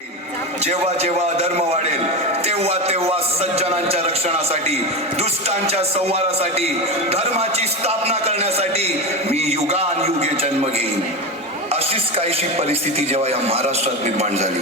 जेव्हा जेव्हा धर्म वाढेल तेव्हा तेव्हा सज्जनांच्या रक्षणासाठी, दुष्टांच्या संहारासाठी, धर्माची स्थापना करण्यासाठी मी युगानुयुगे जन्म घेईन. अशीच काहीशी परिस्थिती जेव्हा या महाराष्ट्रात निर्माण झाली,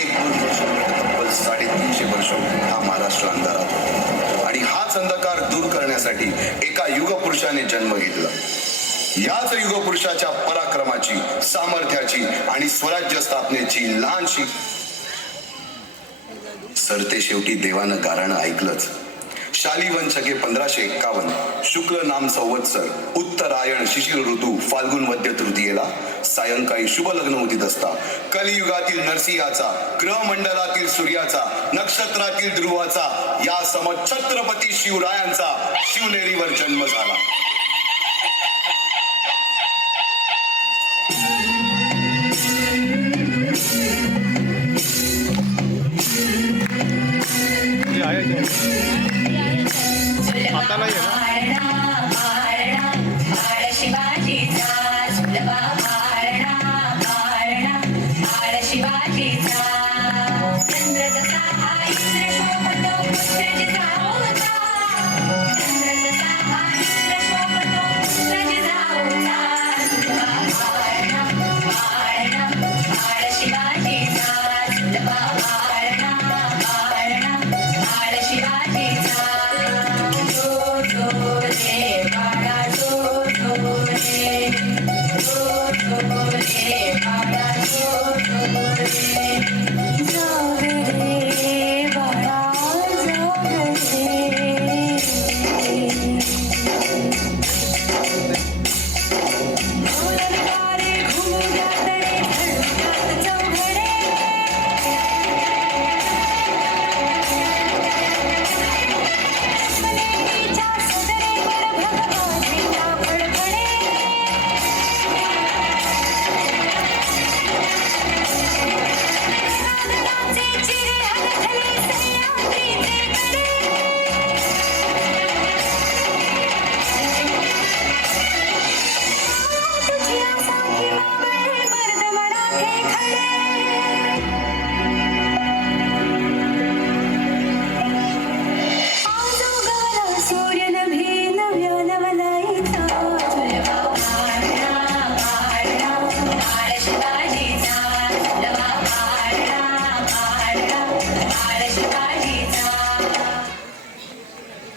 1-2 वर्ष तब्बल 350 वर्ष हा महाराष्ट्र अंधारात होता. आणि हाच अंधकार दूर करण्यासाठी एका युगपुरुषाने जन्म घेतला. याच युगपुरुषाच्या पराक्रमाची, सामर्थ्याची आणि स्वराज्य स्थापनेची लहानशी सरते शेवटी देवानं गाराणं ऐकलंच. शालिवन शके 1551 शुक्ल नाम संवत्सर उत्तरायण शिशिर ऋतू फाल्गुन वद्य तृतीयेला सायंकाळी शुभ लग्न उदित असता कलियुगातील नरसिंहाचा, ग्रहमंडलातील सूर्याचा, नक्षत्रातील ध्रुवाचा, या सम छत्रपती शिवरायांचा शिवनेरीवर जन्म झाला. आता नाही आहे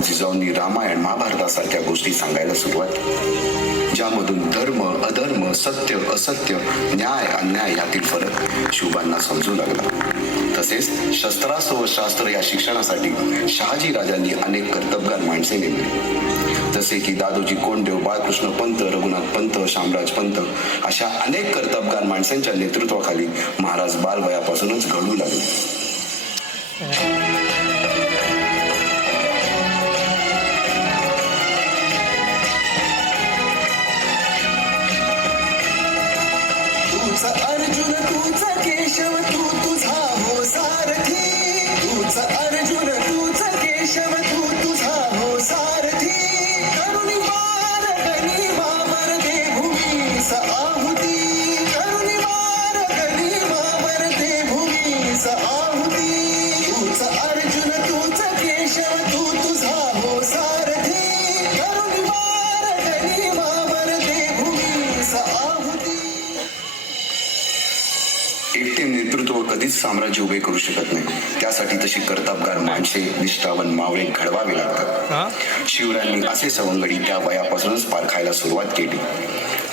जिजाऊंनी रामायण महाभारतासारख्या गोष्टी सांगायला सुरुवात केली, ज्यामधून धर्म अधर्म, सत्य असत्य, न्याय अन्याय यातील फरक शिवबांना समजू लागला. तसेच शस्त्रास्त्र व शास्त्र या शिक्षणासाठी शहाजी राजांनी अनेक कर्तबगार माणसे नेमली, जसे की दादोजी कोंडदेव, बाळकृष्ण पंत, रघुनाथ पंत, शामराज पंत अशा अनेक कर्तबगार माणसांच्या नेतृत्वाखाली महाराज बालवयापासूनच घडू लागले. अर्जुन तूचा केशव तू तुझा हो सारथी, तूचा अर्जुन तूचा केशव तू तुझा हो सारथी, करुणी मार गणी मावर दे भूमीस आहुती, करुणी मार गणी मावर दे भूमीस आहुती, तूचा अर्जुन तूचा केशव तू तुझा हो सारथी, करुणी मार गणी मावर दे भूमीस आहुती. एकटे नेतृत्व कधीच साम्राज्य उभे करू शकत नाही. त्यासाठी तशी कर्तबगार माणसे, निष्ठावन मावळे घडवावे लागतात. शिवरायांनी असे सवंगडी त्या वयापासूनच पारखायला सुरुवात केली.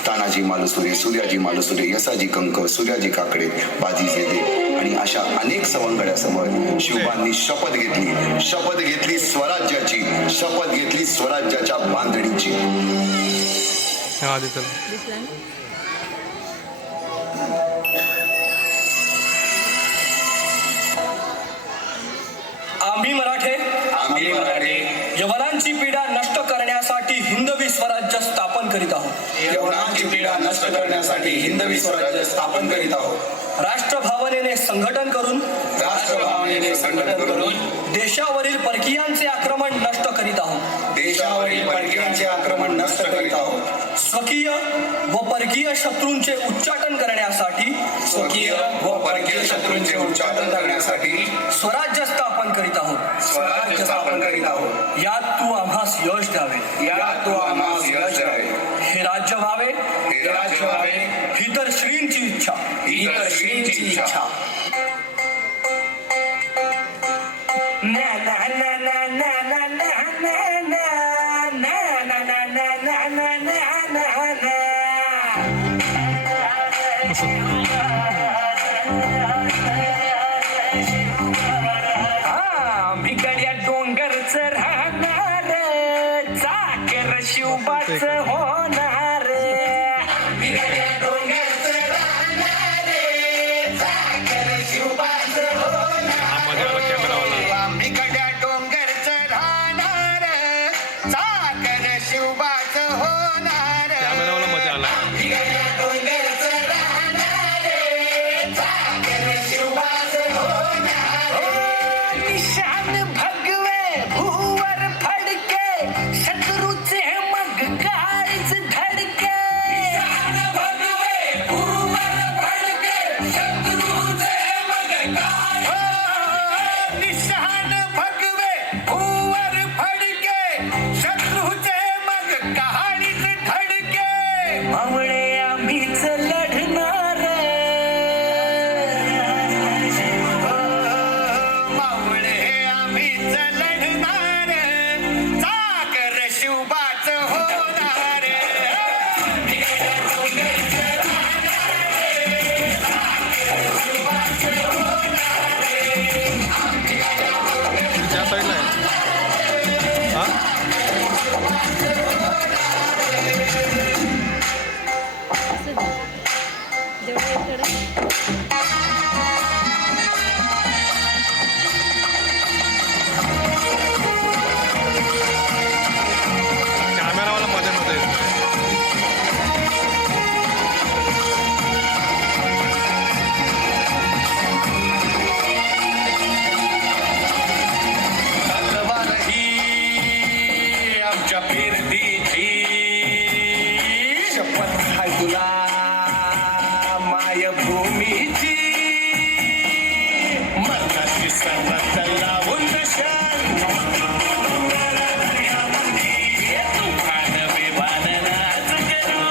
तानाजी मालुसरे, सूर्याजी मालुसरे, यसाजी कंक, सूर्याजी काकडे, बाजी जेदे आणि अशा अनेक सवंगड्यासमोर शिवबांनी शपथ घेतली स्वराज्याची, शपथ घेतली स्वराज्याच्या बांधणीची. आम्ही मराठे यवनांची पीडा नष्ट करण्यासाठी हिंदवी स्वराज्य स्थापन करीत आहोत. यवनांची पीडा नष्ट करण्यासाठी हिंदवी स्वराज्य स्थापन करीत आहोत. राष्ट्रभावनेने संघटन करून राष्ट्रभावनेने संघटन करून देशावरील परकीयांचे आक्रमण नष्ट करीत आहोत. देशावरील परकीयांचे आक्रमण नष्ट करीत आहोत. स्वकीय व परकीय शत्रूंचे उच्चाटन करण्यासाठी स्वकीय व परकीय शत्रूंचे उच्चाटन करण्यासाठी स्वराज्य स्थापन करीत आहोत. स्वराज्य स्थापन करीत आहोत. यात तू आम्हास यश द्यावे. यात तू आम्हास यश द्यावे. हे राज्य व्हावे हे राज्य व्हावे ही तर श्रींची इच्छा. ही तर श्रींची इच्छा. बिगड्या डोंगरच राहणार चाकर शिवबाच होणार. बिगड्या डोंगरच राहणार चाकर शिवबाच होणार. बिगड्या डोंगरच राहणार चाकर शिवबाच होणार. बिगड्या डोंगरच राहणार चाकर शिवबाच होणार. निशान भगवे भूवर फडके शत्रूचे मग काळीच धडके. निशान भगवे भूवर फडके शत्रूचे मग काळीच. निशान भगवे भूवर फडके शत्रूचे मग काळीच धडके. मावळे आम्हीच लढणार. मावळे आम्हीच लढणार चाकर शिवबाच होणार. त्या साईडला आहे हा कॅमेरावाला मध्ये मध्ये तलवार ही आमच्या फिरतीची शपथ हाय तुला मायभूमीची. मनाची सर्वत लावून शान तुफान विमान नाच करू.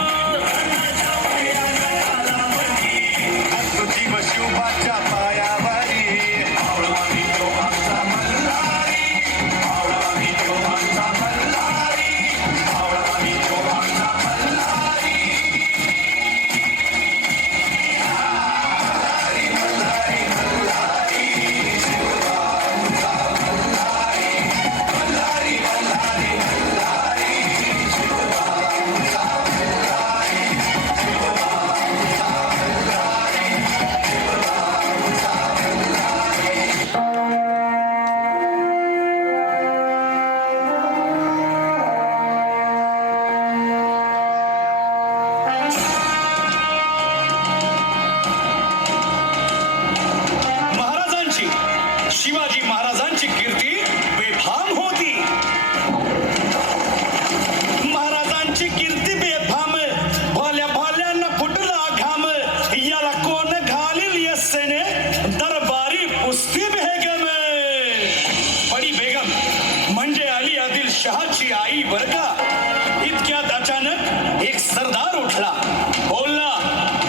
तुझी व शिवबाच्या पायावरी महाराजांची शिवाजी महाराजांची कीर्ती बेफाम होती. महाराजांची कीर्ती बेफाम भल्या भल्यांना फुटला घाम. याला कोण घालील यस्सेने दरबारी पुस्ती बेगम. बडी बेगम म्हणजे अली आदिल शहाची आई बर का. इतक्यात अचानक एक सरदार उठला. बोलला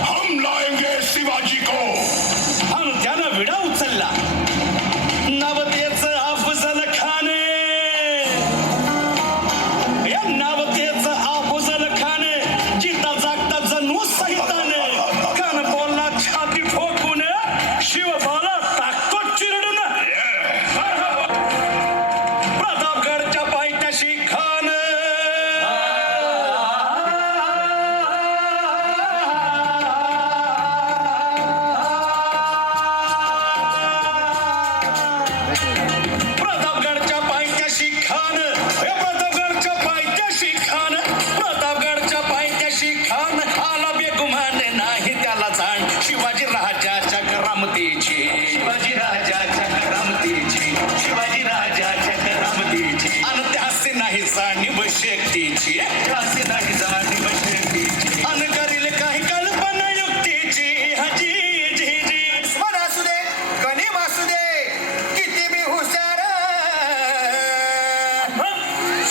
हम लाएंगे शिवाजी को. आणि त्यानं विडा उचलला. नवतेचं अफजल खान. या नवतेचं अफजल खान जिता जागता जणू सैतान. कान बोलला छाती ठोकून शिवबाला टाकतो चिरडून. प्रतापगडच्या पायथ्याशी खान. प्रतापगडच्या पायथ्याशी खान. प्रतापगडच्या पायथ्याशी खान. प्रतापगडच्या पायथ्याशी खान. आला बेगुमान नाही त्याला जाण. शिवाजी राजाच्या युक्तीची रासे नाही जाणी बशेतीची अन करील काही कल्पना युक्तीची हजी जी जी स्वर असू दे कणी वासू दे किती मी हुशार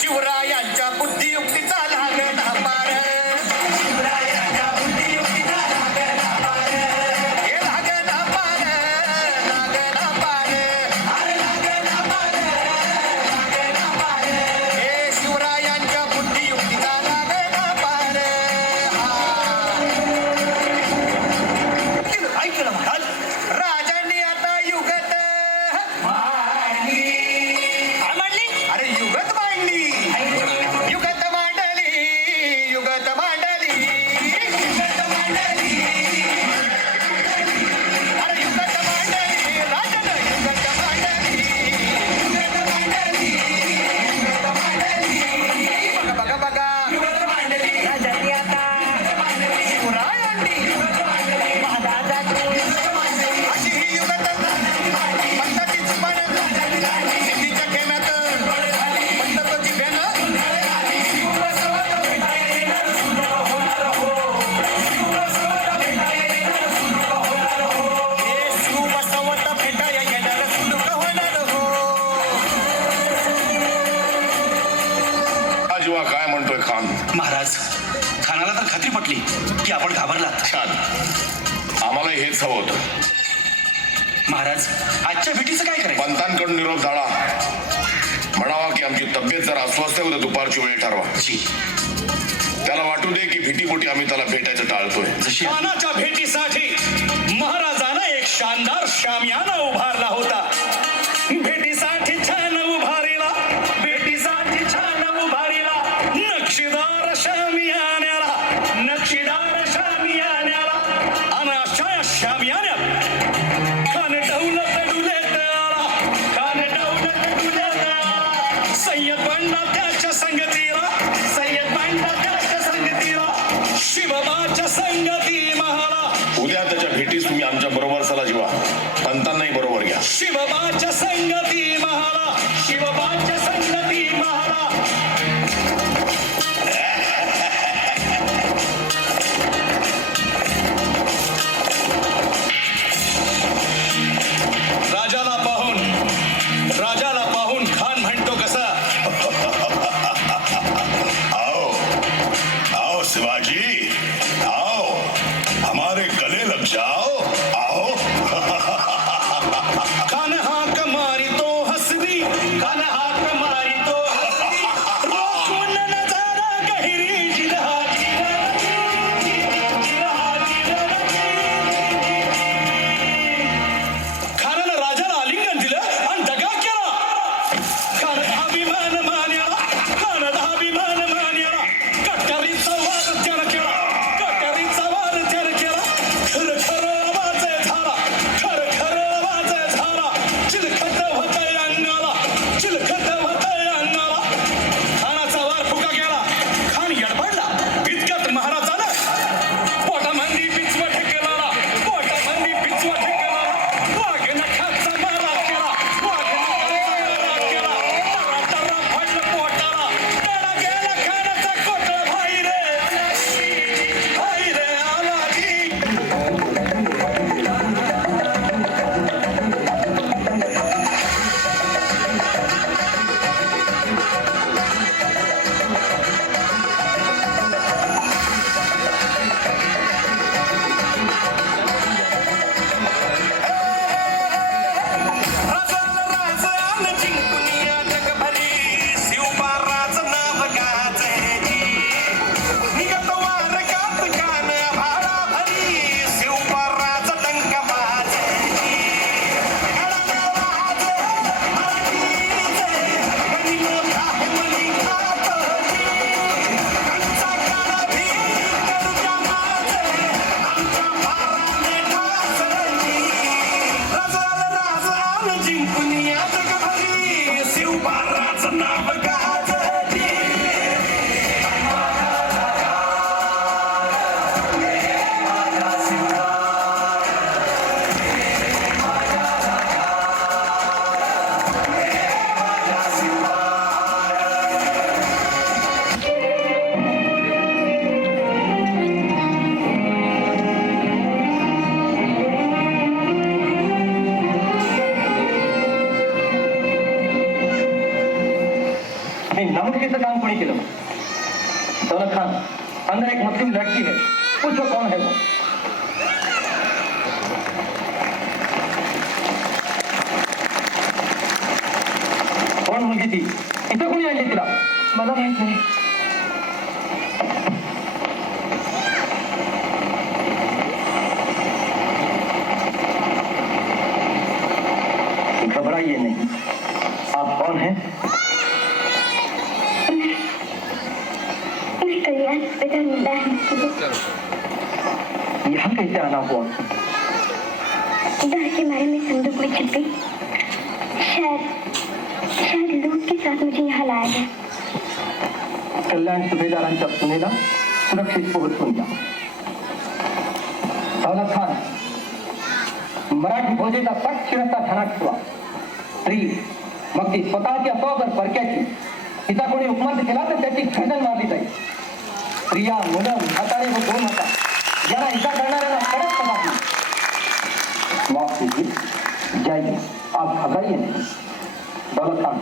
शिवरायांच्या बुद्धियुक्तीचा लागला पार शिवरायांच्या बुद्धियुक्तीचा लागला पार हे लागला पार लागला पार अरे लागला पार लागला पार हे शिवरायांच्या बुद्धियुक्तीचा लागला पार ऐकलं महाराज राजांनी आता युगत काय मांडली अरे युगत मांडली युगत मांडली युगत मांडली युगत मांडली अरे युगत मांडली राजानं युगत मांडली युगत मांडली युगत मांडली बघा बघा बघा युगत मांडली राजांनी आता शिवरायांनी युगत मांडली महाराजांनी युगत मांडली अशी ही युगत पद्धतीच पण सिद्धीच्या खेम्यात पद्धतीची भेन शिवबसवत भेटाया येणार सुलूक होणार हो आजीवा काय म्हणतोय खान? महाराज खानाला तर खात्री पटली की आपण घाबरलात छान, आम्हाला हेच हवं होतं. महाराज आजच्या भेटीचं काय करायचं पंतांकडून निरोप झाला, म्हणावा की आमची तब्येत जर अस्वस्थ आहे उद्या दुपारची वेळ ठरवा. जी त्याला वाटू दे की भीतीपोटी आम्ही त्याला भेटायचं टाळतोय. जशी खानाच्या भेटीसाठी महाराजानं एक शानदार शामियाना उभारला होता. भेटीसाठी छान उभारीला, भेटीसाठी छान उभारीला नक्षीदार शामियान्याला, नक्षीदार शामियान्याला आणि अशा या शामियान्यात कान डौलत डुलेत आला, कान डौलत डुलेत आला. सय्यद बंडा त्याच्या संगतीला, सय्यद बंडा त्याच्या संगतीला, शिवबाच्या संगती महाला, उद्या त्याच्या भेटीस तुम्ही आमच्या बरोबर चला जीवा. पंतांनाही बरोबर घ्या. शिवबाच्या संगती महाला, शिवबाच्या संगती महाला. राजाला पाहून खान म्हणतो कसा, आओ आओ शिवाजी आओ हमारे गले लग जाओ आओ खान हाक मारी तो हसरी, खान हाक मारी तो हसरी, रोक नहीं केलं. दौलत खान, अंदर एक मुस्लिम लड़की है, पूछो कौन है वो. कोण मुलगी ती? इथं कोणी आणली तिला? मला माहित नाही. घबराइए नहीं. आप कौन हैं? मैं कल्याण बेटा मिला है यहाँ कैसे आना हुआ? डर के मारे में संदूक में छिपी. शायद लूट के साथ मुझे यहाँ लाया गया. कल्याण सुभेदारांच्या सुनेला सुरक्षित पोहोचवून द्या. दौलत खान, मराठी फौजेचा पट शिरस्ता ठाणात ठेवा. स्त्री मग ती स्वतःची असो तर परक्याची, तिचा कोणी उपमंत केला तर त्याची गर्दन मारली जाईल. स्त्रिया, मुलं, म्हातारे व दोन होता याला इजा करणाऱ्याला कडक सजा दिली. माफ कीजिए, जाइए, आप घबराइए नहीं. दौलत खान.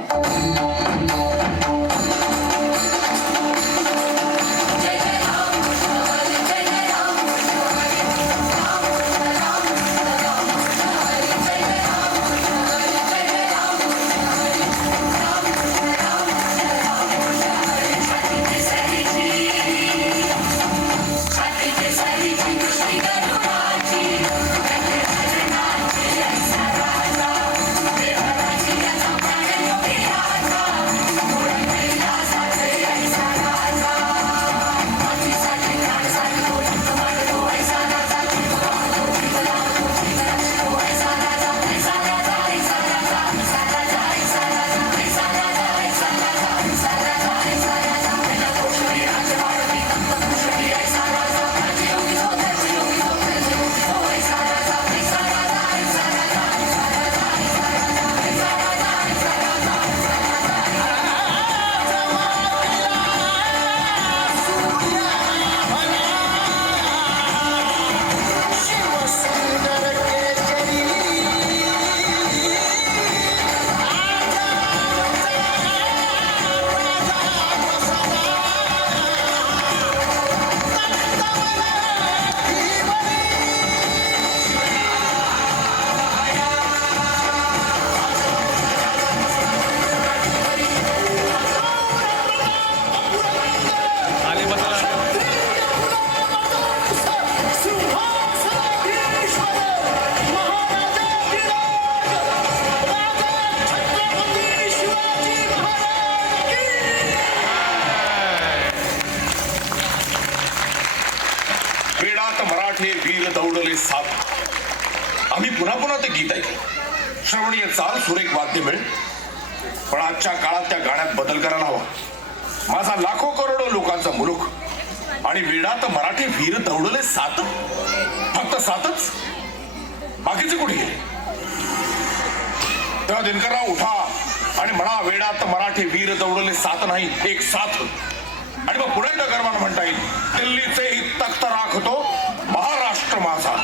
आले बसला वेडात मराठे वीर दौडले सात. आम्ही पुन्हा पुन्हा ते गीत ऐकलं. श्रवणीय चाल, सुरेख वाद्य मिळेल, पण आजच्या काळात त्या गाण्यात बदल करायला हवा. माझा लाखो करोडो लोकांचा मुलूक आणि वेडात मराठे वीर दौडले सात. फक्त सातच, बाकीचे कुठे गेले? तेव्हा दिनकरराव उठा आणि म्हणा, वेडात मराठे वीर दौडले सात नाही, एक साथ. आणि मग पुन्हा एकदा गर्वानं म्हणता येईल, दिल्लीचे तख्त राखतो महाराष्ट्र माझा.